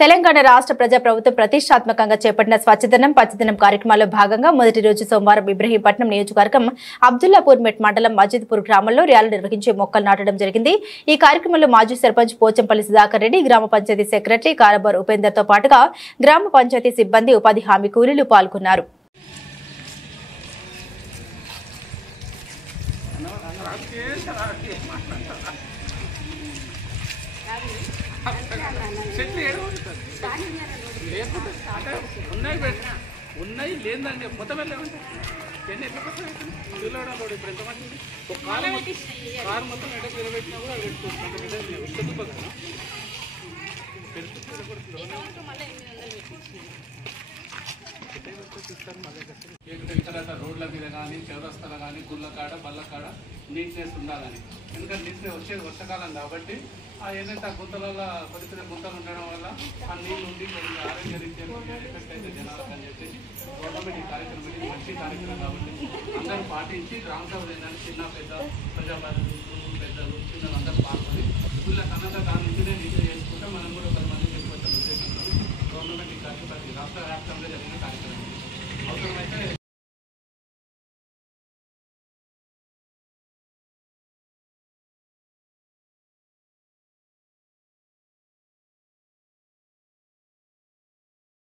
తెలంగాణ రాష్ట్ర ప్రజా ప్రభుత్వం ప్రతిష్టాత్మకంగా చేపట్టిన స్వచ్ఛదనం పచ్చదనం కార్యక్రమాల్లో భాగంగా మొదటి రోజు సోమవారం ఇబ్రహీంపట్నం నియోజకవర్గం అబ్దుల్లాపూర్ మెట్ మండలం మజిద్పూర్ గ్రామంలో ర్యాలీ నిర్వహించి మొక్కలు నాటడం జరిగింది। ఈ కార్యక్రమంలో మాజీ సర్పంచ్ పోచంపల్లి సుధాకర్ రెడ్డి, గ్రామ పంచాయతీ సెక్రటరీ కారబార్ ఉపేందర్ తో పాటుగా గ్రామ పంచాయతీ సిబ్బంది, ఉపాధి హామీ కూలీలు పాల్గొన్నారు। ఉన్నాయి లేదండి మొత్తం వెళ్ళామంటే ఎన్ని ఎట్లా పిల్లవాడు ఇప్పుడు ఎంతమంది ఒక కారు మొత్తం ఎడ నిలబెట్టినా కూడా తర్వాత రోడ్ల మీద కానీ చౌరస్తాల కానీ గుళ్ళ కాడ బల్ల కాడ నీట్నెస్ ఉండాలని, ఎందుకంటే నీట్నెస్ వచ్చేది వర్షాకాలం కాబట్టి ఏదైతే ఆ గుంతలలో కొద్దిగా గుంతలు ఉండడం వల్ల ఆ నీళ్ళు ఉండి కొద్దిగా ఆరోగ్యరీత్యా ఎఫెక్ట్ అయితే జనాలకు అని చెప్పేసి గవర్నమెంట్ ఈ కార్యక్రమం ఇది మంచి కార్యక్రమం కాబట్టి అందరూ పాటించి గ్రామ సభలు ఏంటంటే చిన్న పెద్ద ప్రజాప్రతినిధులు పెద్దలు చిన్నలు అందరూ పాల్గొని వీళ్ళ కన్నా దాని నుంచినే నీట్గా చేసుకుంటే మనం కూడా 10 మంది చెప్పవచ్చని ఉద్దేశంతో గవర్నమెంట్ ఈ కార్యక్రమం రాష్ట్ర వ్యాప్తంగా జరిగిన కార్యక్రమం అవసరమైతే